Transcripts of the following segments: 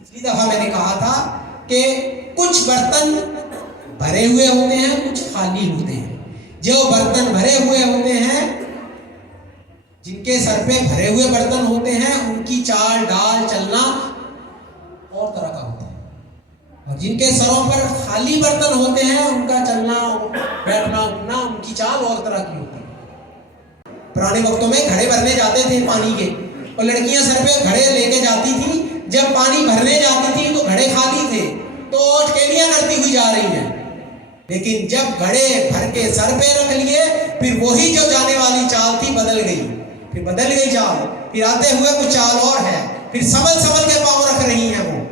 پچھلی دفعہ میں نے کہا تھا کہ کچھ برتن بھرے ہوئے ہوتے ہیں، کچھ خالی ہوتے ہیں۔ جو برتن بھرے ہوئے ہوتے ہیں، جن کے سر پہ بھرے ہوئے برتن ہوتے ہیں، ان کی چال ڈال چلنا اور طرح کا ہوتا ہے، اور جن کے سروں پر خالی برتن ہوتے ہیں، ان کا چلنا بیٹھنا اٹھنا، ان کی چال اور طرح کی ہوتی ہے۔ پرانے وقتوں میں گھڑے بھرنے جاتے تھے پانی کے، اور لڑکیاں سر پہ گھڑے لے کے جاتی تھی۔ جب پانی بھرنے جاتی تھی تو گھڑے خالی تھے، تو ٹکیلیاں کرتی ہوئی جا رہی ہیں، لیکن جب گھڑے بھر کے سر پہ رکھ لیے، پھر وہی جو جانے والی چال تھی بدل گئی، پھر بدل گئی چال، پھر آتے ہوئے کچھ چال اور ہے، پھر سنبھل کے پاؤں رکھ رہی ہیں وہ،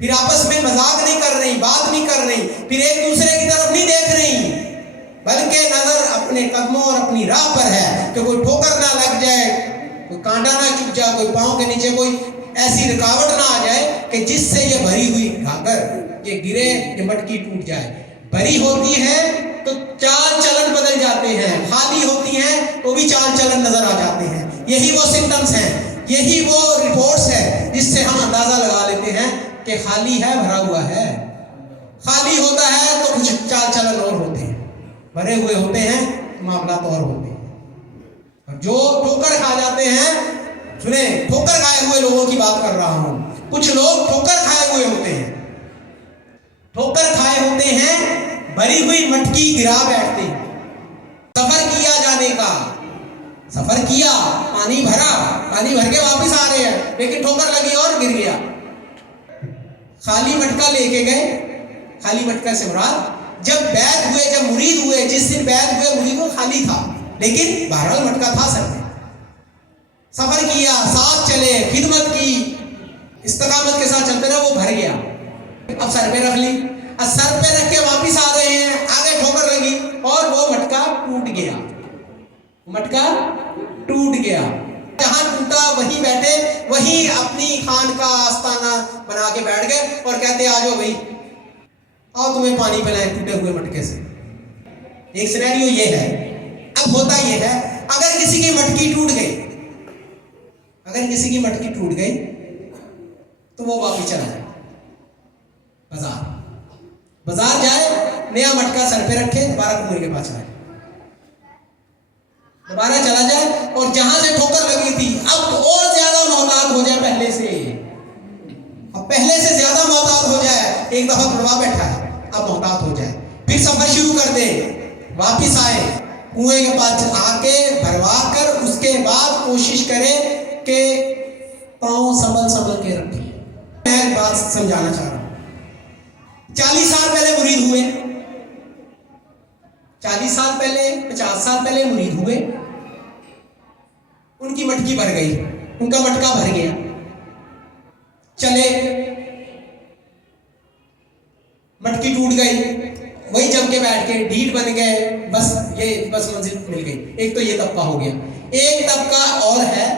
پھر آپس میں مذاق نہیں کر رہی، بات نہیں کر رہی، پھر ایک دوسرے کی طرف نہیں دیکھ رہی، بلکہ نظر اپنے قدموں اور اپنی راہ پر ہے کہ کوئی ٹھوکر نہ لگ جائے، کوئی کانٹا نہ چپ جائے، کوئی پاؤں کے نیچے کوئی ایسی رکاوٹ نہ آ جائے کہ جس سے یہ بھری ہوئی گھاگھر یہ گرے، یہ مٹکی ٹوٹ جائے۔ بھری ہوتی ہے تو چال چلن بدل جاتے ہیں، خالی ہوتی ہیں تو بھی چال چلن نظر آ جاتے ہیں۔ یہی وہ سمٹمز ہیں، یہی وہ رپورٹس ہیں جس سے ہم اندازہ لگا لیتے ہیں کہ خالی ہے، بھرا ہوا ہے۔ خالی ہوتا ہے تو کچھ چال چلن اور ہوتے ہیں، بھرے ہوئے ہوتے ہیں معاملات اور ہوتے ہیں۔ اور جو ٹھوکر کھا جاتے ہیں، سنیں، ٹھوکر کھائے ہوئے لوگوں کی بات کر رہا ہوں، کچھ لوگ ٹھوکر کھائے ہوئے ہوتے ہیں، ٹھوکر کھائے ہوتے ہیں، بھری ہوئی مٹکی گرا بیٹھتے ہیں۔ سفر کیا جانے کا، سفر کیا، پانی بھرا، پانی بھر کے واپس آ رہے ہیں، لیکن ٹھوکر لگی اور گر گیا۔ خالی مٹکا لے کے گئے، خالی مٹکا سے مراد جب بیعت ہوئے، جب مرید ہوئے، جس دن بیعت ہوئے مرید وہ خالی تھا، لیکن بہرحال مٹکا تھا سر میں۔ سفر کیا، ساتھ چلے، خدمت کی، استقامت کے ساتھ چلتے رہے، وہ بھر گیا۔ اب سر پہ رکھ لی، اب سر پہ رکھ کے واپس آ رہے ہیں، آگے ٹھوکر لگی اور وہ مٹکا ٹوٹ گیا، مٹکا ٹوٹ گیا۔ جہاں ٹوٹا وہیں بیٹھے، وہیں اپنی خان کا آستانہ بنا کے بیٹھ گئے اور کہتے آ جاؤ بھائی، آؤ تمہیں پانی پلائیں ٹوٹے ہوئے مٹکے سے۔ ایک سینیریو یہ ہے۔ اب ہوتا یہ ہے، اگر کسی کی مٹکی ٹوٹ گئی، اگر کسی کی مٹکی ٹوٹ گئی تو وہ واپس چلا جائے بازار جائے، نیا مٹکا سر پہ رکھے، دوبارہ کنویں کے پاس جائے، دوبارہ چلا جائے، اور جہاں سے ٹھوکر لگی تھی اب اور زیادہ محتاط ہو جائے، پہلے سے اب پہلے سے زیادہ محتاط ہو جائے۔ ایک دفعہ بڑھوا بیٹھا ہے، اب محتاط ہو جائے، پھر سفر شروع کر دے، واپس آئے، کنویں کے پاس آ کے بھروا کر اس کے بعد کوشش کرے کہ پاؤں سنبھل کے رکھیں۔ میں بات سمجھانا چاہ رہا ہوں، 40 سال پہلے مرید ہوئے، 40 سال پہلے، 50 سال پہلے مرید ہوئے، ان کی مٹکی بھر گئی، ان کا مٹکا بھر گیا، چلے، مٹکی ٹوٹ گئی، وہی جم کے بیٹھ کے ڈھیٹ بن گئے، بس منزل مل گئی۔ ایک تو یہ طبقہ ہو گیا۔ ایک طبقہ اور ہے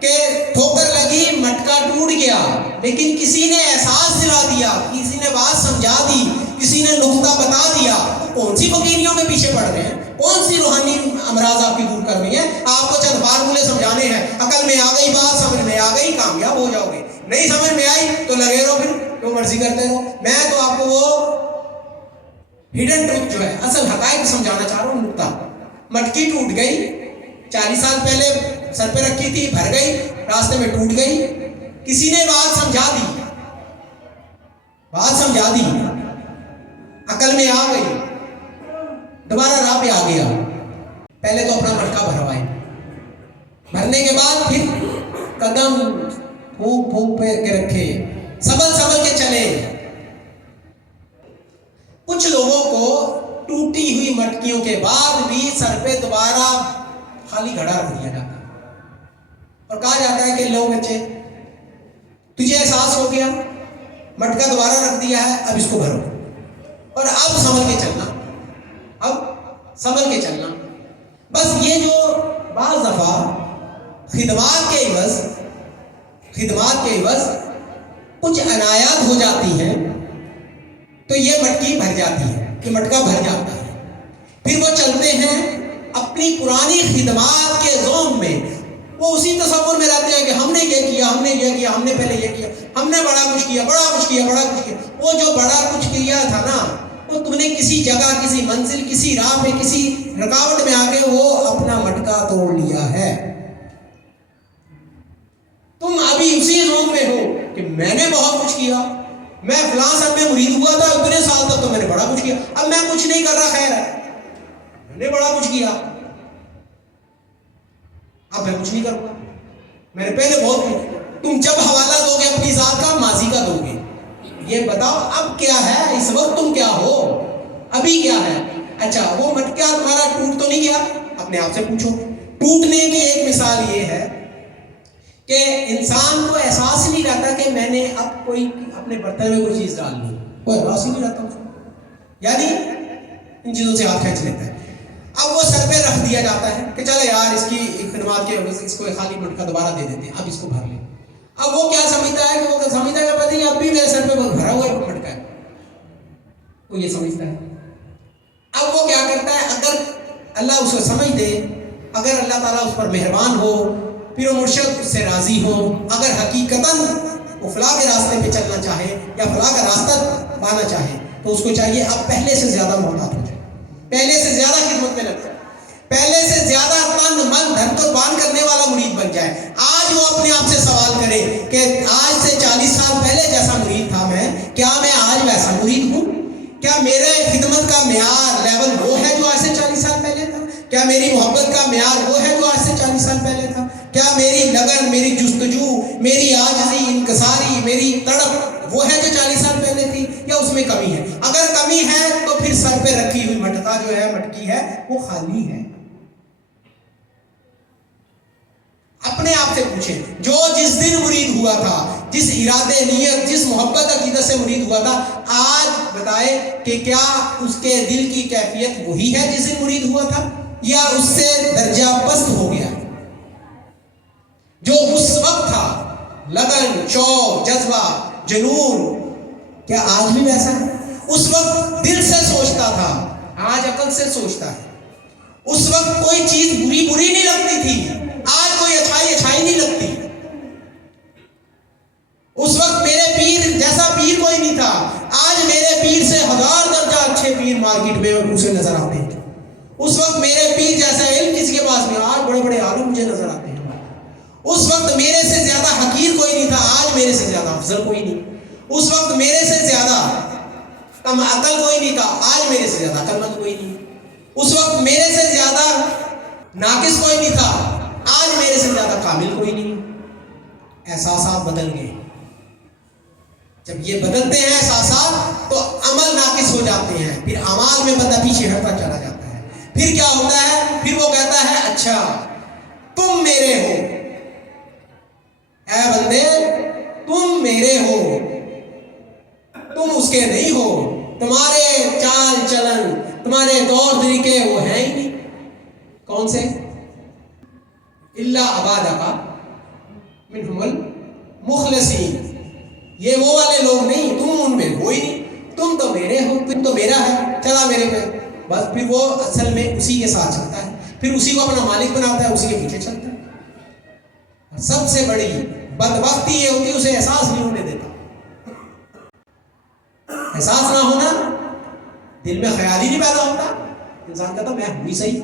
کہ ٹھوکر لگی، مٹکا ٹوٹ گیا، لیکن کسی نے احساس دلا دیا، کسی نے بات سمجھا دی، کسی نے نقطہ بتا دیا۔ کون سی فقیریوں کے پیچھے پڑ رہے ہیں، کون سی روحانی امراض آپ کی دور کر رہی ہیں؟ آپ کو چند فارمولے سمجھانے ہیں، عقل میں آ گئی، بات سمجھ میں آ گئی، کامیاب ہو جاؤ گے۔ نہیں سمجھ میں آئی تو لگے رہو، پھر جو مرضی کرتے رہو۔ میں تو آپ کو وہ ہڈن ٹروتھ جو ہے، اصل حقائق سمجھانا چاہ رہا ہوں۔ نقطہ، مٹکی ٹوٹ گئی، 40 سال پہلے سر پہ رکھی تھی، بھر گئی، راستے میں ٹوٹ گئی، کسی نے بات سمجھا دی، بات سمجھا دی، عقل میں آ گئی، دوبارہ راہ پہ آ گیا۔ پہلے تو اپنا مٹکا بھروائے، بھرنے کے بعد پھر قدم پھونک پھونک پہ کے رکھے، سنبھل کے چلے۔ کچھ لوگوں کو ٹوٹی ہوئی مٹکیوں کے بعد بھی سر پہ دوبارہ خالی گھڑا رکھ دیا جاتا ہے اور کہا جاتا ہے کہ لو بچے، تجھے احساس ہو گیا، مٹکا دوبارہ رکھ دیا ہے، اب اس کو بھرو، اور اب سنبھل کے چلنا، اب سنبھل کے چلنا۔ بس یہ جو بعض دفعہ خدمات کے عوض کچھ عنایات ہو جاتی ہیں تو یہ مٹکی بھر جاتی ہے، یہ مٹکا بھر جاتا ہے، پھر وہ چلتے ہیں اپنی پرانی خدمات کے زوم میں، وہ اسی تصور میں رہتے ہیں کہ ہم نے یہ کیا، ہم نے یہ کیا، ہم نے پہلے یہ کیا، ہم ہم نے بڑا کچھ کیا، بڑا کچھ کیا، بڑا کچھ کیا. وہ جو بڑا کچھ کیا تھا نا، وہ تم نے کسی جگہ، کسی منزل، کسی راہ میں، کسی رکاوٹ میں آ کے وہ اپنا مٹکا توڑ لیا ہے. تم ابھی اسی زون میں ہو کہ میں نے بہت کچھ کیا، میں فلاں سب میں مرید ہوا تھا اتنے سال تک، تو میں نے بڑا کچھ کیا. اب میں کچھ نہیں کر رہا، خیر ہے، میں نے بڑا کچھ کیا، اب میں کچھ نہیں کروں گا، میں نے پہلے بہت کچھ. تم جب حوالہ دو گے اپنی ذات کا، ماضی کا دو گے، یہ بتاؤ اب کیا ہے، اس وقت تم کیا ہو، ابھی کیا ہے. اچھا وہ مٹکا تمہارا ٹوٹ تو نہیں گیا؟ اپنے آپ سے پوچھو. ٹوٹنے کی ایک مثال یہ ہے کہ انسان کو احساس ہی نہیں رہتا کہ میں نے اب کوئی اپنے برتن میں کوئی چیز ڈال لی، کوئی احساس ہی نہیں رہتا اس کو، یعنی ان چیزوں سے ہاتھ کھینچ لیتا ہے. اب وہ سر پہ رکھ دیا جاتا ہے کہ چلے یار اس کی خدمات کے وجہ سے اس کو خالی مٹکا دوبارہ دے دیتے ہیں، اب اس کو بھر لیں. اب وہ کیا سمجھتا ہے کہ وہ سمجھتا ہے کہ پتہ نہیں اب بھی میرے سر پہ بھرا ہوا ہے مٹکا ہے، وہ یہ سمجھتا ہے. اب وہ کیا کرتا ہے، اگر اللہ اس کو سمجھ دے، اگر اللہ تعالیٰ اس پر مہربان ہو، پھر وہ مرشد اس سے راضی ہو، اگر حقیقتاً وہ فلاں کے راستے پہ چلنا چاہے یا فلاں کا راستہ پانا چاہے، تو اس کو چاہیے اب پہلے سے زیادہ محتاط ہو جائے، پہلے سے زیادہ خدمت میں لگ جائے، پہلے سے زیادہ تن من دھن قربان کرنے والا مرید بن جائے. آج وہ اپنے آپ سے سوال کرے کہ آج سے 40 سال پہلے جیسا مرید تھا میں، کیا میں آج ویسا مرید ہوں؟ کیا میرے خدمت کا معیار لیول وہ ہے جو آج سے 40 سال پہلے تھا؟ کیا میری محبت کا معیار وہ ہے جو آج سے 40 سال پہلے تھا؟ کیا میری لگن، میری جستجو، میری عاجزی، انکساری، میری تڑپ وہ ہے جو 40 سال پہلے تھی، یا اس میں کمی ہے؟ اگر کمی ہے تو پھر سر پہ رکھی ہوئی مٹکا جو ہے، مٹکی ہے، وہ خالی ہے. اپنے آپ سے پوچھیں، جو جس دن مرید ہوا تھا، جس ارادے، نیت، جس محبت عقیدت سے مرید ہوا تھا، آج بتائے کہ کیا اس کے دل کی کیفیت وہی ہے جس دن مرید ہوا تھا، یا اس سے درجہ پست ہو گیا؟ جو اس وقت تھا، لگن، شوق، جذبہ، جنون، کیا آج بھی ویسا ہے؟ اس وقت دل سے سوچتا تھا، آج عقل سے سوچتا ہے. اس وقت کوئی چیز بری بری نہیں لگتی تھی، آج کوئی اچھائی اچھائی نہیں لگتی. اس وقت میرے پیر جیسا پیر کوئی نہیں تھا، آج میرے پیر سے 1000 درجہ اچھے پیر مارکیٹ میں اسے نظر آتے ہیں. اس وقت میرے پیر جیسا علم کسی کے پاس نہیں، آج بڑے بڑے عالم مجھے نظر آتے ہیں. اس وقت میرے سے زیادہ حقیر کوئی نہیں تھا، آج میرے سے زیادہ افضل کوئی نہیں. اس وقت میرے سے زیادہ کم عقل کوئی نہیں تھا، آج میرے سے زیادہ عقل مند کوئی نہیں. اس وقت میرے سے زیادہ ناقص کوئی نہیں تھا، آج میرے سے زیادہ کامل کوئی نہیں. احساسات بدل گئے. جب یہ بدلتے ہیں احساسات تو عمل ناقص ہو جاتے ہیں، پھر اعمال میں بندہ پیچھے ہٹتا چلا جاتا ہے. پھر کیا ہوتا ہے، پھر وہ کہتا ہے اچھا تم میرے ہو، اے بندے تم میرے ہو، تم اس کے نہیں ہو، تمہارے چال چلن، تمہارے طور طریقے وہ ہیں ہی نہیں. کون سے؟ اللہ عبادک منہم المخلصین، یہ وہ والے لوگ نہیں، تم ان میں ہو ہی نہیں. تم تو میرے ہو، تم تو میرا ہے، چلا میرے پہ بس. پھر وہ اصل میں اسی کے ساتھ چلتا ہے، پھر اسی کو اپنا مالک بناتا ہے، اسی کے پیچھے چلتا ہے. سب سے بڑی بدبختی یہ ہوتی ہے اسے احساس نہیں ہونے دیتا. احساس نہ ہونا، دل میں خیال ہی نہیں پیدا ہوتا. انسان کہتا میں ہوں ہی صحیح،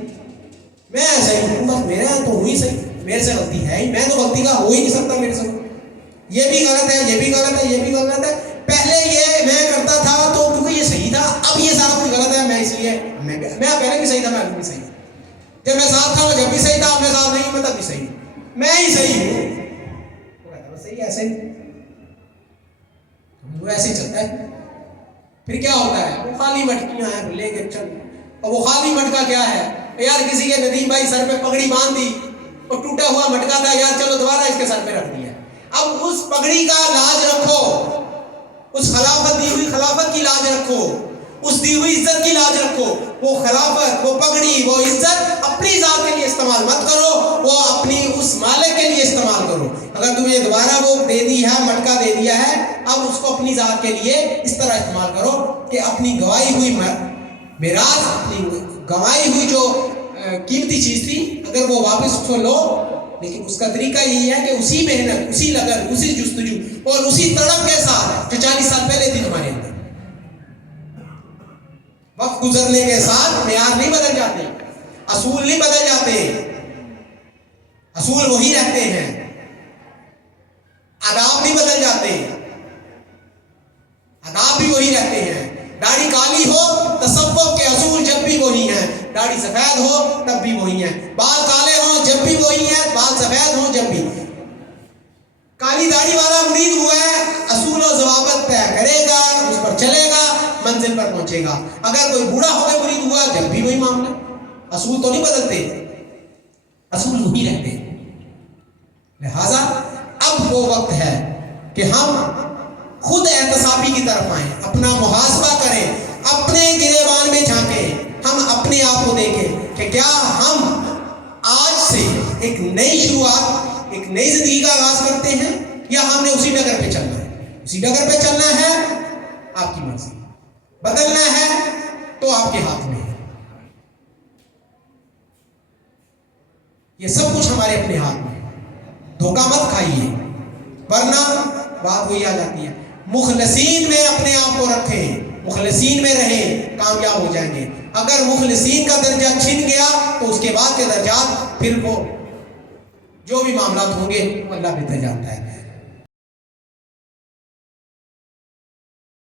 میں صحیح ہوں، بس میرا تو ہوں ہی صحیح، میرے سے غلطی ہے ہی، میں تو غلطی کا ہو ہی نہیں سکتا میرے سے. یہ بھی غلط ہے، یہ بھی غلط ہے، یہ بھی غلط ہے. پہلے یہ میں کرتا تھا تو کیونکہ یہ صحیح تھا، اب یہ سارا کچھ غلط ہے، میں اس لیے میں پہلے بھی صحیح تھا، میں اب بھی صحیح. جب میں ساتھ تھا میں جب بھی صحیح تھا، اب میں ساتھ نہیں ہوں میں تب بھی صحیح، میں ہی صحیح ہوں. صحیح ایسے وہ ایسے ہی چلتا ہے. پھر کیا ہوتا ہے، وہ خالی مٹکیاں ہیں لے کے چل. اور وہ خالی مٹکا کیا ہے یار، کسی کے ندیم بھائی سر پہ پگڑی باندھ دی اور ٹوٹا ہوا مٹکا تھا، یار چلو دوبارہ اس کے سر پہ رکھ دیا. اب اس پگڑی کا لاج رکھو، اس خلافت دی ہوئی خلافت کی لاج رکھو، اس دی ہوئی عزت کی لاج رکھو. وہ خلافت، وہ پگڑی، وہ عزت اپنی ذات کے لیے استعمال مت کرو، وہ اپنی اس مالک کے لیے استعمال کرو. اگر تمہیں دوبارہ وہ دے دی ہے، مٹکا دے دیا ہے، اب اس کو اپنی ذات کے لیے اس طرح استعمال کرو کہ اپنی گوائی ہوئی میراث، اپنی گوائی ہوئی جو قیمتی چیز تھی، اگر وہ واپس اس کو لو لیکن اس کا طریقہ یہی ہے کہ اسی محنت، اسی لگن، اسی جستجو اور اسی تڑپ کے ساتھ جو 40 سال پہلے تھی تمہارے اندر. وقت گزرنے کے ساتھ معیار نہیں بدل جاتے، اصول نہیں بدل جاتے، اصول وہی رہتے ہیں، آداب نہیں بدل جاتے، آداب بھی وہی رہتے ہیں. داڑھی کالی ہو تصوف کے اصول جب بھی وہی ہیں، داڑھی سفید ہو تب بھی وہی ہیں، بال کالے ہوں جب بھی وہی ہیں، بال سفید ہوں جب بھی. کالی داڑھی والا مرید ہوا ہے، اصول و ضوابط طے کرے گا، اس پر چلے گا، منزل پر پہنچے گا. اگر کوئی بوڑھا ہو کے مرید ہوا جب بھی وہی معاملہ، اصول تو نہیں بدلتے، اصول وہی رہتے. لہذا اب وہ وقت ہے کہ ہم خود احتسابی کی طرف آئیں، اپنا محاسبہ کریں، اپنے گریبان میں جھانکیں، ہم اپنے آپ کو دیکھیں کہ کیا ہم آج سے ایک نئی شروعات، ایک نئی زندگی کا آغاز کرتے ہیں، یا ہم نے اسی ڈگر پہ چلنا ہے. اسی ڈگر پہ چلنا ہے آپ کی مرضی، بدلنا ہے تو آپ کے ہاتھ میں ہے. یہ سب کچھ ہمارے اپنے ہاتھ میں ہے. دھوکہ مت کھائیے، ورنہ بات وہی آ جاتی ہے. مخلصین میں اپنے آپ کو رکھیں، مخلصین میں رہیں، کامیاب ہو جائیں گے. اگر مخلصین کا درجہ چھن گیا تو اس کے بعد کے درجات، پھر وہ جو بھی معاملات ہوں گے وہ اللہ بہتر جانتا ہے.